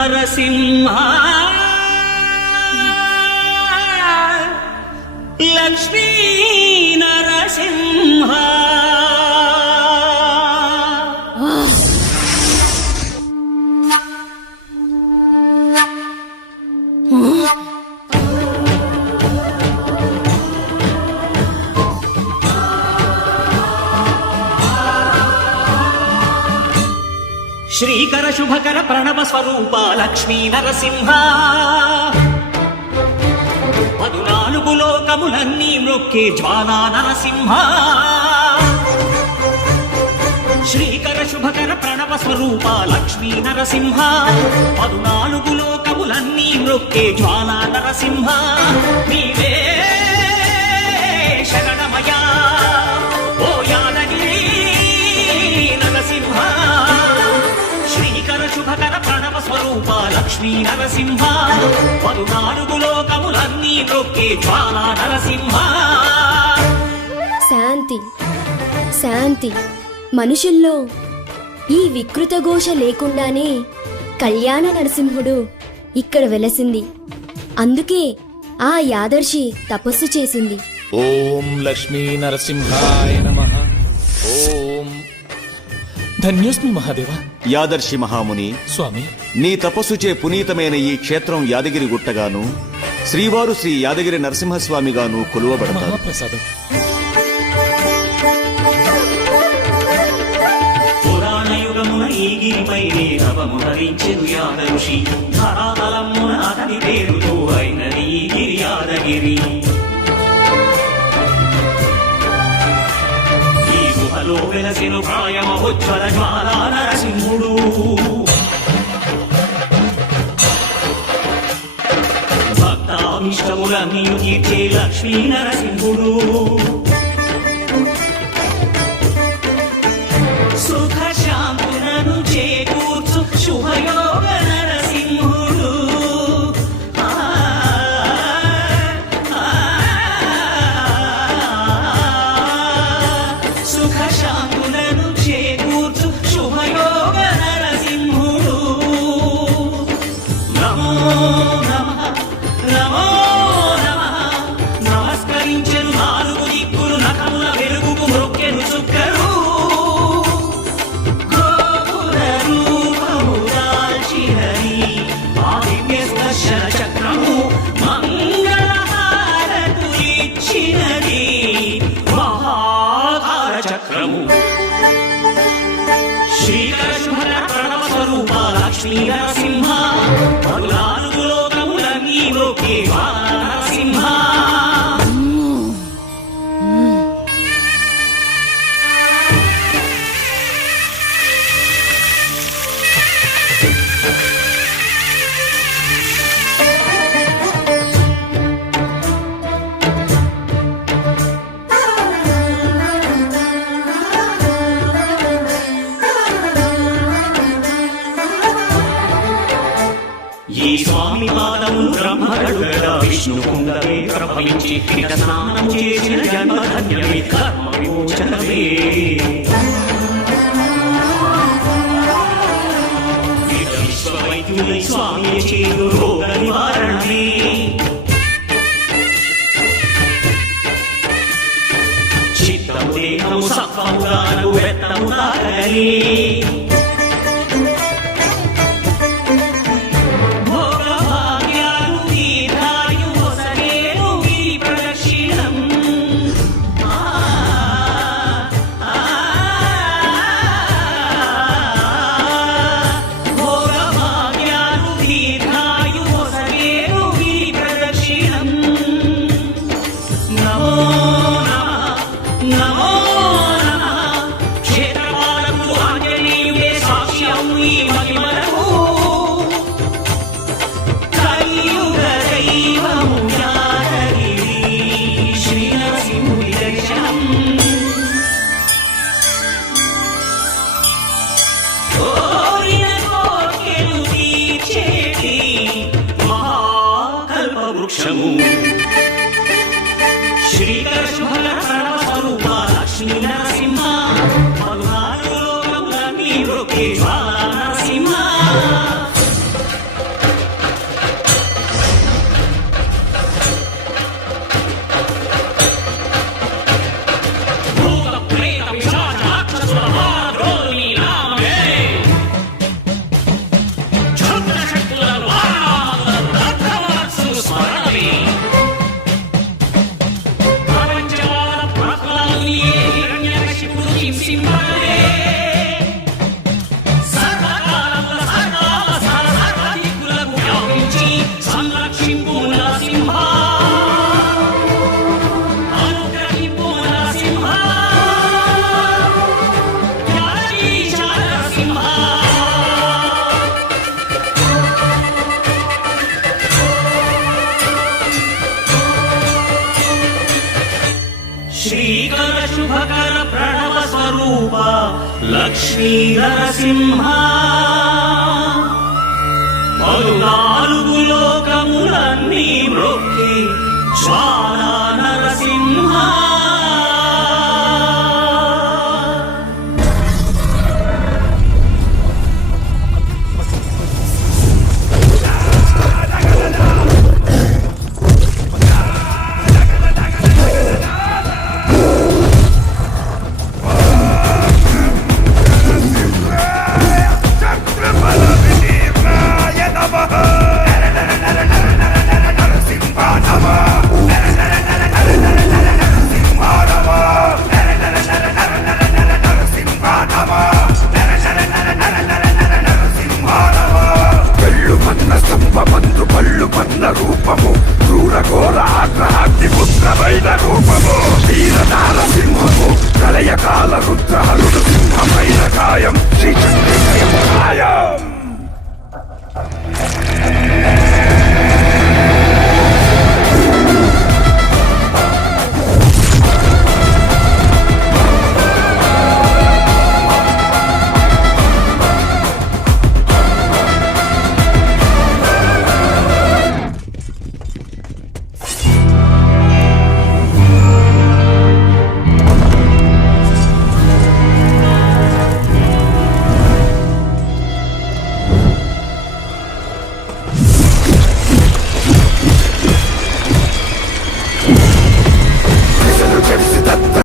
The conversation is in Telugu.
నరసింహ లక్ష్మీ నరసింహ శ్రీకర శుభకర ప్రణవ స్వరూప లక్ష్మీ నరసింహ 14 లోకములన్నీ మ్రొక్కే జ్వాలా నరసింహ శ్రీకర శుభకర ప్రణవ స్వరూప లక్ష్మీ నరసింహ 14 లోకములన్నీ మ్రొక్కే జ్వాలా నరసింహ నీవే శరణమయా ఓ యాదగిరి నరసింహ శ్రీకర శుభకర ప్రణవ స్వరూప లక్ష్మీ నరసింహ 14 లోకములన్నీ మ్రొక్కే జ్వాలా నరసింహ. శాంతి శాంతి. మనుషుల్లో ఈ వికృత ఘోష లేకుండానే కళ్యాణ నరసింహుడు ఇక్కడ వెలసింది. అందుకే ఆ యాదర్శి తపస్సు చేసింది. ఓం లక్ష్మీ నరసింహాయ నమః. ఓం ధన్యోస్మి మహాదేవ. యాదర్శి మహాముని స్వామి, నీ తపస్సుచే పునీతమైన ఈ క్షేత్రం యాదగిరి గుట్టగాను శ్రీవారు శ్రీ యాదగిరి నరసింహస్వామిగాను కొలువబడతారు. మహాప్రసాదం. పురాణయుగమున ఈ గిరిపైనే తపము ధరించెను యాదఋషి ధరాతలమున అతని పేరుతో అయినది ఈ గిరి యాదగిరి. ఈ గుహలో వెలసెను ప్రాయమహోజ్వల జ్వాలా నరసింహుడు. భక్తాభిష్టములన్నీ తీర్చే లక్ష్మీ నరసింహుడు. సుఖ శాంతులను చేకూర్చు శుభయోగ నరసింహుడు. సుఖ శాంతులను చేకూర్చు శుభయోగ నరసింహుడు. నమో నమః నమో నమః. నమస్కరించెను 4 దిక్కులు నఖముల వెలుగుకు మ్రొక్కెను చుక్కరు. చక్రము మంగళహారతులిచ్చినది మహాధార చక్రము. శ్రీకర శుభకర ప్రణవ స్వరూప లక్ష్మీ నరసింహ 14 లోకములన్నీ మ్రొక్కే జ్వాలా నరసింహ. ఈ స్వామి పాదము బ్రహ్మగడుగడా విష్ణు కుండమే ప్రభవించి ఇట స్నానం చేసిన జన్మధన్యమే కర్మ విమోచనమే. ఇట విశ్వవైద్యులై స్వామి చేరు రోగ నివారణమే. చిత్తము దేహము సత్వముగాను వెత్తము తాగలే. శ్రీకర శుభకర ప్రణవ స్వరూప లక్ష్మీ నరసింహ 14 లోకములన్నీ మ్రొక్కే జ్వాలా నరసింహ. శ్రీకర శుభకర ప్రణవ స్వరూప లక్ష్మీ నరసింహ 14 లోకములన్నీ మ్రొక్కి జ్వాలా